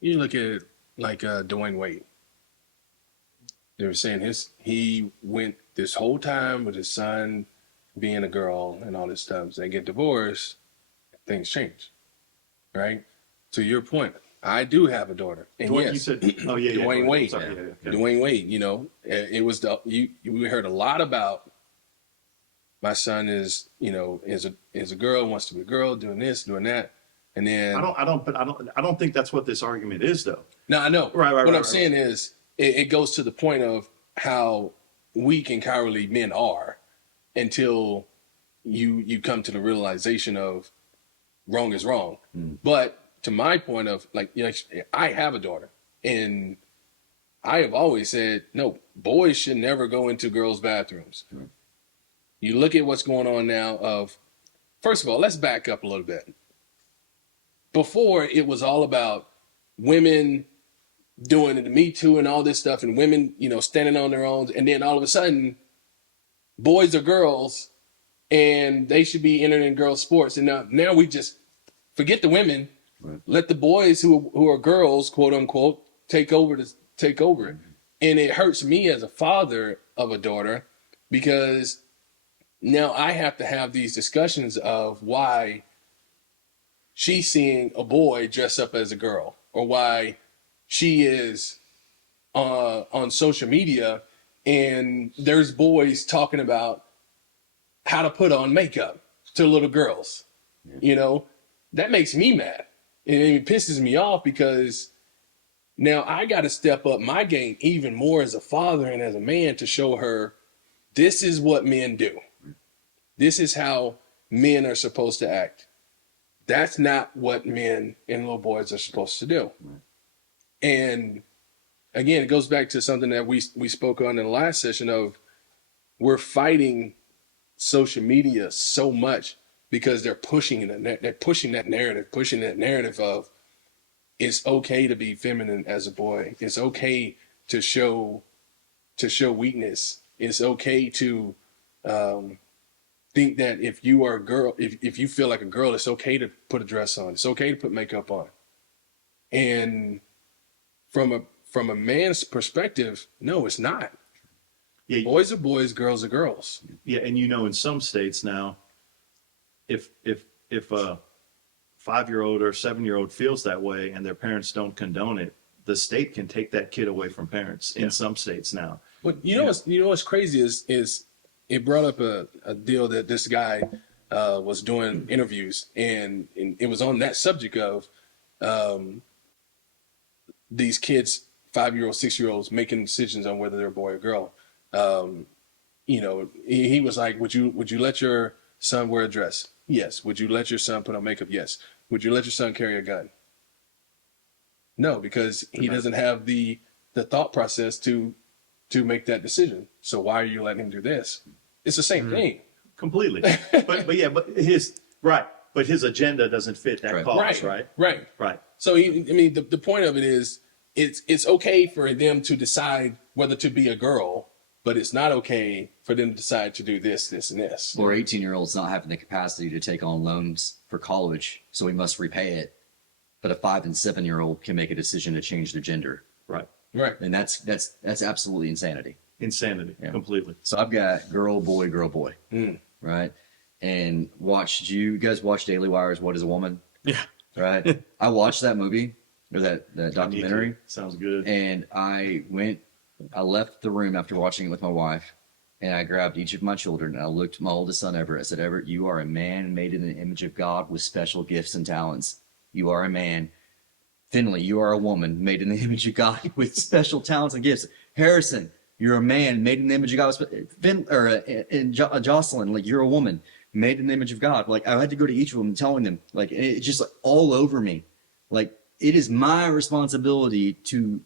you look at it like Dwayne Wade. They were saying he went this whole time with his son being a girl and all this stuff. They get divorced, things change, right? To your point, I do have a daughter, and Dwayne, yes, you said, oh yeah, Dwayne Wade. Sorry, yeah. Dwayne Wade. It was we heard a lot about my son is a girl, wants to be a girl, doing this, doing that, and then I don't think that's what this argument is though. No, I know. Right. What I'm saying is, it goes to the point of how weak and cowardly men are until you come to the realization of wrong is wrong. But to my point of like, you know, I have a daughter, and I have always said, no, boys should never go into girls' bathrooms. You look at what's going on now of, first of all, let's back up a little bit. Before, it was all about women doing the Me Too and all this stuff, and women, you know, standing on their own, and then all of a sudden, boys are girls, and they should be entering in girls' sports. And now we just forget the women, let the boys who are girls, quote unquote, take over it. And it hurts me as a father of a daughter, because now I have to have these discussions of why she's seeing a boy dress up as a girl, or why she is on social media and there's boys talking about how to put on makeup to little girls. You know, that makes me mad. And it pisses me off, because now I got to step up my game even more as a father and as a man to show her this is what men do. This is how men are supposed to act. That's not what men and little boys are supposed to do. And again, it goes back to something that we spoke on in the last session of, we're fighting social media so much because they're pushing that narrative of it's okay to be feminine as a boy. It's okay to show weakness. It's okay to think that if you are a girl, if you feel like a girl, it's okay to put a dress on. It's okay to put makeup on. And from a man's perspective, no, it's not. Yeah, Boys are boys, girls are girls. yeah, and you know, in some states now, if a 5-year-old or 7-year-old feels that way and their parents don't condone it, the state can take that kid away from parents in some states now. But you know what's crazy is it brought up a deal that this guy was doing interviews, and it was on that subject of these kids, 5-year-olds, 6-year-olds, making decisions on whether they're a boy or girl. You know, he was like, would you let your son wear a dress? Yes. Would you let your son put on makeup? Yes. Would you let your son carry a gun? No, because he doesn't have the thought process to make that decision. So why are you letting him do this? It's the same thing. Completely. but his agenda doesn't fit that cause, right? Right. So the point of it is, it's okay for them to decide whether to be a girl, but it's not okay for them to decide to do this, this, and this. Or 18-year-olds not having the capacity to take on loans for college, so we must repay it. But a 5 and 7-year-old can make a decision to change their gender. Right. And that's absolutely insanity. Insanity. Yeah. Completely. So I've got girl, boy, right? And you guys watch Daily Wire's What is a Woman? Yeah. Right? I watched that movie, or that documentary. Sounds good. And I left the room after watching it with my wife, and I grabbed each of my children, and I looked at my oldest son, Everett. I said, Everett, you are a man made in the image of God with special gifts and talents. You are a man. Finley, you are a woman made in the image of God with special talents and gifts. Harrison, you're a man made in the image of God. Jocelyn, like, you're a woman made in the image of God. Like, I had to go to each of them and telling them, like, and it's just like all over me. Like, it is my responsibility to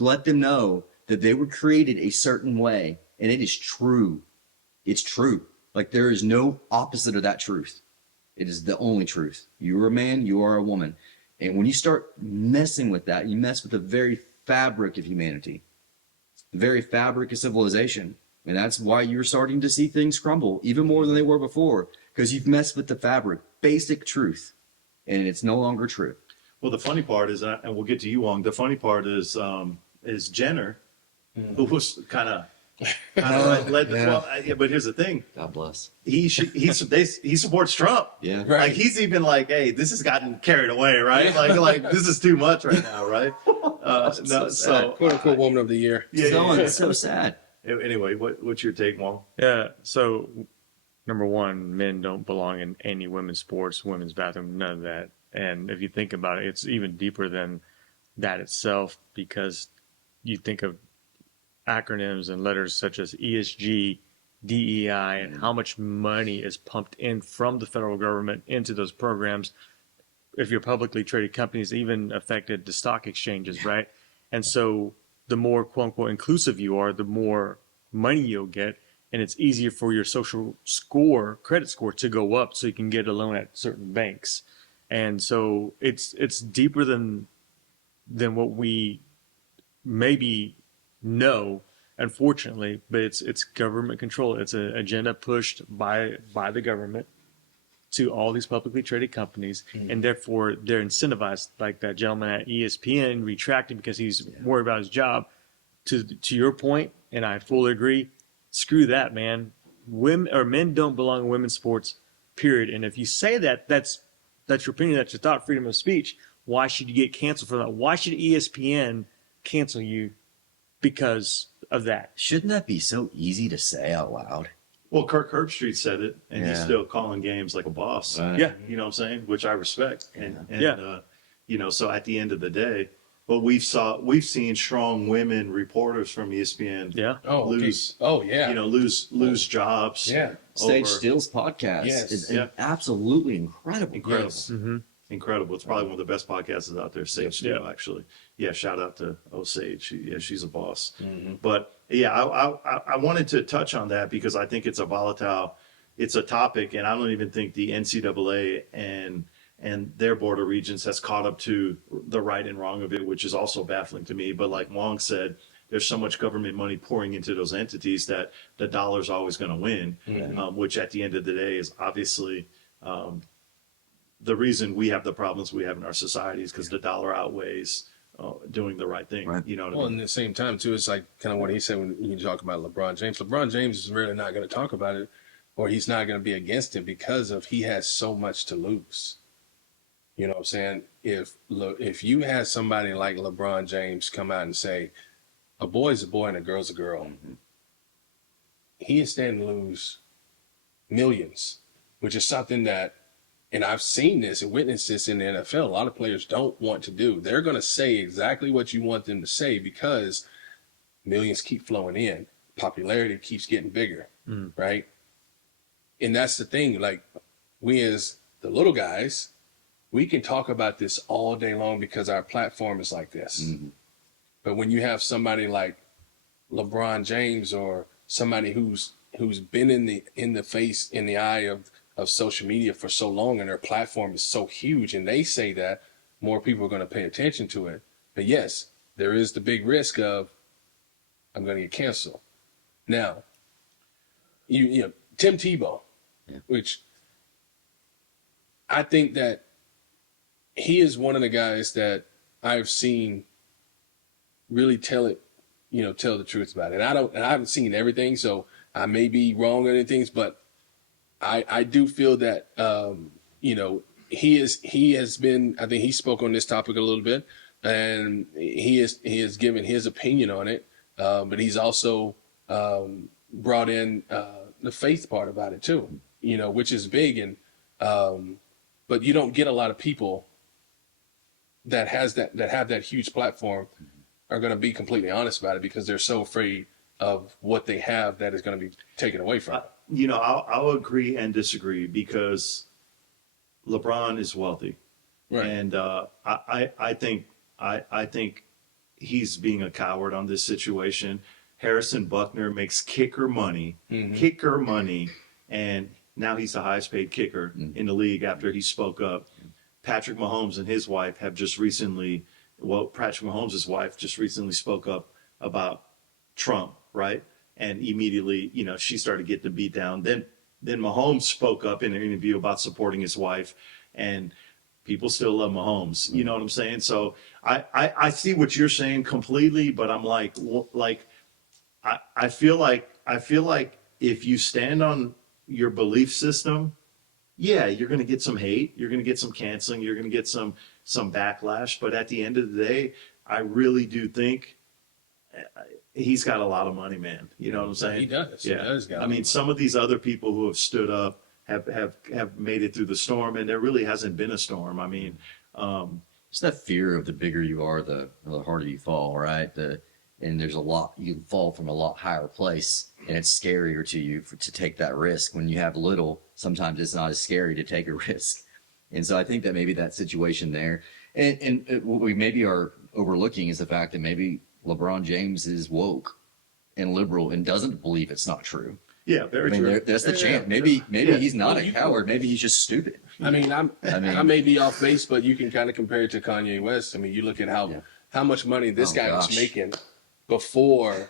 let them know that they were created a certain way, and it is true. It's true. Like, there is no opposite of that truth. It is the only truth. You are a man, you are a woman. And when you start messing with that, you mess with the very fabric of humanity, the very fabric of civilization. And that's why you're starting to see things crumble even more than they were before, because you've messed with the fabric, basic truth, and it's no longer true. Well, the funny part is, and we'll get to you, Wong. The funny part is Jenner, who was kind of led. Well, but here's the thing: God bless. he supports Trump. Yeah. Right. Like, he's even like, hey, this has gotten carried away, right? Like this is too much right now, right? So Quote unquote woman of the year. It's so sad. Anyway, what's your take, Wong? Yeah. So, number one, men don't belong in any women's sports, women's bathroom, none of that. And if you think about it, it's even deeper than that itself, because you think of acronyms and letters such as ESG, DEI, and how much money is pumped in from the federal government into those programs. if you're publicly traded companies, even affected the stock exchanges, right? And so the more quote unquote inclusive you are, the more money you'll get, and it's easier for your social score, credit score, to go up, so you can get a loan at certain banks. And so it's deeper than what we maybe know, unfortunately, but it's government control. It's an agenda pushed by the government to all these publicly traded companies, and therefore they're incentivized, like that gentleman at ESPN retracting because he's worried about his job. To your point, and I fully agree, screw that, man. Women or men don't belong in women's sports, period. And if you say that, that's your opinion, that's your thought, freedom of speech. Why should you get canceled for that? Why should ESPN cancel you because of that? Shouldn't that be so easy to say out loud? Well, Kirk Herbstreit said it, and he's Yeah. still calling games like a boss. Right. Yeah. You know what I'm saying? Which I respect. And Yeah. you know, so at the end of the day, but we've seen strong women reporters from ESPN Yeah. Oh, okay. lose, Oh, yeah. you know, lose jobs. Yeah. Stage over- Stills podcast Yes. is Yeah. absolutely incredible. Incredible. Yes. Incredible. It's probably one of the best podcasts out there, Sage Yeah. Steele, actually. Yeah, shout out to Osage. Yeah, she's a boss. Mm-hmm. But yeah, I wanted to touch on that because I think it's a topic, and I don't even think the NCAA and their board of regents has caught up to the right and wrong of it, which is also baffling to me. But like Wong said, there's so much government money pouring into those entities that the dollar's always going to win, which at the end of the day is obviously the reason we have the problems we have in our societies, because the dollar outweighs doing the right thing. Right. You know what Well, I mean? at the same time, too, it's like kind of what he said when you talk about LeBron James. LeBron James is really not going to talk about it, or he's not going to be against it because of he has so much to lose. You know what I'm saying? If you had somebody like LeBron James come out and say, a boy's a boy and a girl's a girl, he is standing to lose millions, which is something that, and I've seen this and witnessed this in the NFL, a lot of players don't want to do. They're going to say exactly what you want them to say because millions keep flowing in. Popularity keeps getting bigger, right? And that's the thing. Like, we as the little guys, we can talk about this all day long because our platform is like this. But when you have somebody like LeBron James or somebody who's been in the eye of social media for so long, and their platform is so huge, and they say that, more people are going to pay attention to it. But yes, there is the big risk of, I'm going to get canceled. Now, you know, Tim Tebow, which I think that he is one of the guys that I've seen really tell the truth about it. And I haven't seen everything, so I may be wrong on anything, but I do feel that he has been, I think he spoke on this topic a little bit, and he has given his opinion on it, but he's also brought in the faith part about it too, which is big, and but you don't get a lot of people that have that huge platform are going to be completely honest about it because they're so afraid of what they have that is going to be taken away from them. I'll agree and disagree because LeBron is wealthy, Right. and I think he's being a coward on this situation. Harrison Buckner makes kicker money, and now he's the highest paid kicker in the league after he spoke up. Patrick Mahomes and his wife have just recently, Patrick Mahomes' wife just recently spoke up about Trump, right? And immediately, she started getting the beat down. Then Mahomes spoke up in an interview about supporting his wife, and people still love Mahomes. You know what I'm saying? So I see what you're saying completely, but I'm like I feel like if you stand on your belief system, yeah, you're going to get some hate, you're going to get some canceling, you're going to get some backlash. But at the end of the day, I really do think he's got a lot of money, man. You know what I'm saying? He does. Yeah. He does got I mean, some of these other people who have stood up have made it through the storm, and there really hasn't been a storm. I mean, It's that fear of the bigger you are, the harder you fall, right? And there's a lot, you fall from a lot higher place, and it's scarier to you to take that risk. When you have little, sometimes it's not as scary to take a risk. And so I think that maybe that situation there, and what we maybe are overlooking is the fact that maybe LeBron James is woke and liberal and doesn't believe it's not true. Yeah, I very mean, true. that's the chance. Maybe Yeah. he's not a coward. Maybe he's just stupid. I mean, I mean- I may be off base, but you can kind of compare it to Kanye West. I mean, you look at how much money this Oh, guy was gosh. making before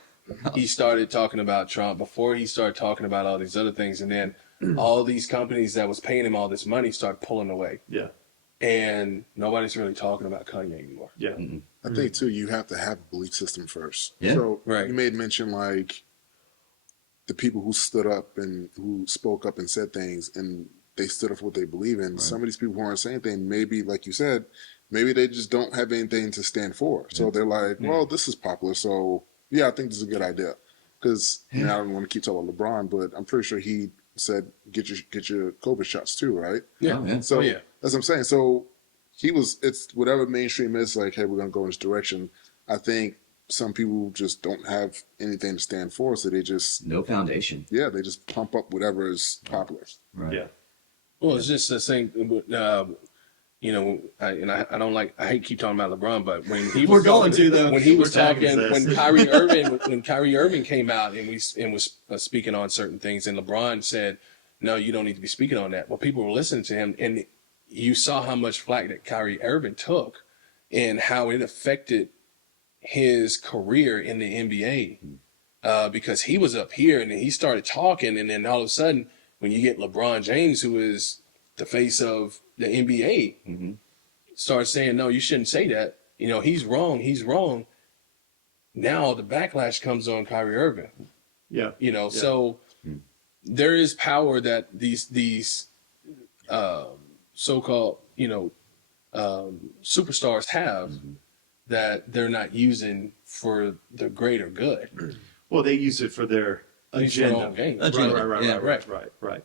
he started talking about Trump, before he started talking about all these other things, and then all these companies that was paying him all this money started pulling away, Yeah, and nobody's really talking about Kanye anymore. yeah. I think too, you have to have a belief system first. Yeah. So Right. you made mention like the people who stood up and who spoke up and said things, and they stood up for what they believe in. Some of these people who aren't saying anything, maybe like you said, maybe they just don't have anything to stand for. So they're like, well, this is popular, so yeah, I think this is a good idea. Because I don't want to keep talking about LeBron, but I'm pretty sure he said get your COVID shots too, right? Yeah. Oh, yeah. So yeah. that's what I'm saying. So it's whatever mainstream is like, hey, we're gonna go in this direction. I think some people just don't have anything to stand for, so they just No foundation. they just pump up whatever is popular. Right. Yeah. Well, it's just the same. You know, I don't like. I hate keep talking about LeBron, but when he was We're going talking, to, though. when he was We're tagging talking, this. when Kyrie Irving came out and was speaking on certain things, and LeBron said, "No, you don't need to be speaking on that." Well, people were listening to him, and you saw how much flack that Kyrie Irving took, and how it affected his career in the NBA, because he was up here and then he started talking, and then all of a sudden, when you get LeBron James, who is the face of the NBA, starts saying, "No, you shouldn't say that. You know, he's wrong. He's wrong." Now the backlash comes on Kyrie Irving. Yeah. You know, so there is power that these so-called superstars have that they're not using for the greater good. Well, they use it for their Use their agenda. own game. Agenda. Yeah, Right.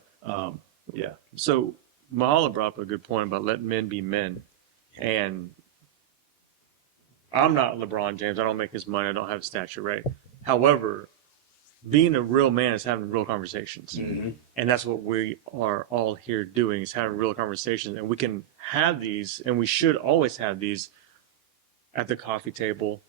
Yeah. So Mahala brought up a good point about letting men be men. And I'm not LeBron James. I don't make his money. I don't have stature, right? However, being a real man is having real conversations. And that's what we are all here doing, is having real conversations. And we can have these, and we should always have these at the coffee table,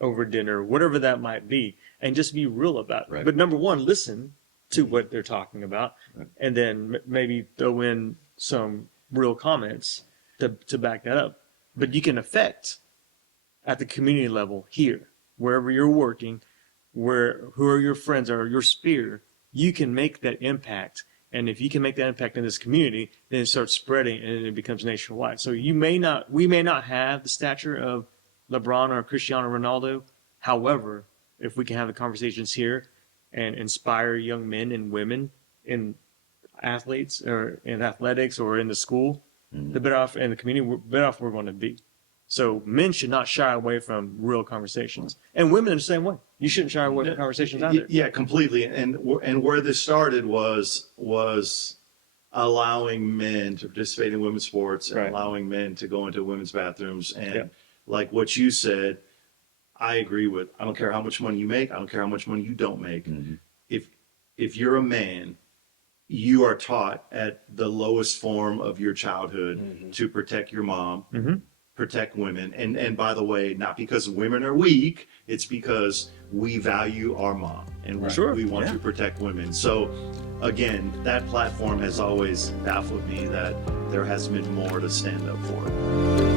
over dinner, whatever that might be, and just be real about it. Right. But number one, listen to what they're talking about, and then maybe throw in some real comments to back that up. But you can affect at the community level here, wherever you're working, who are your friends or your sphere, you can make that impact. And if you can make that impact in this community, then it starts spreading and it becomes nationwide. So we may not have the stature of LeBron or Cristiano Ronaldo. However, if we can have the conversations here and inspire young men and women in athletes or in athletics or in the school, the better off in the community, better off we're going to be. So men should not shy away from real conversations, and women in the same way. You shouldn't shy away from conversations either. Yeah, completely. And where this started was allowing men to participate in women's sports and Right. allowing men to go into women's bathrooms. And Yeah. like what you said, I agree with. I don't care how much money you make. I don't care how much money you don't make. If you're a man, you are taught at the lowest form of your childhood to protect your mom, protect women. And by the way, not because women are weak, it's because we value our mom and we want to protect women. So again, that platform has always baffled me that there hasn't been more to stand up for.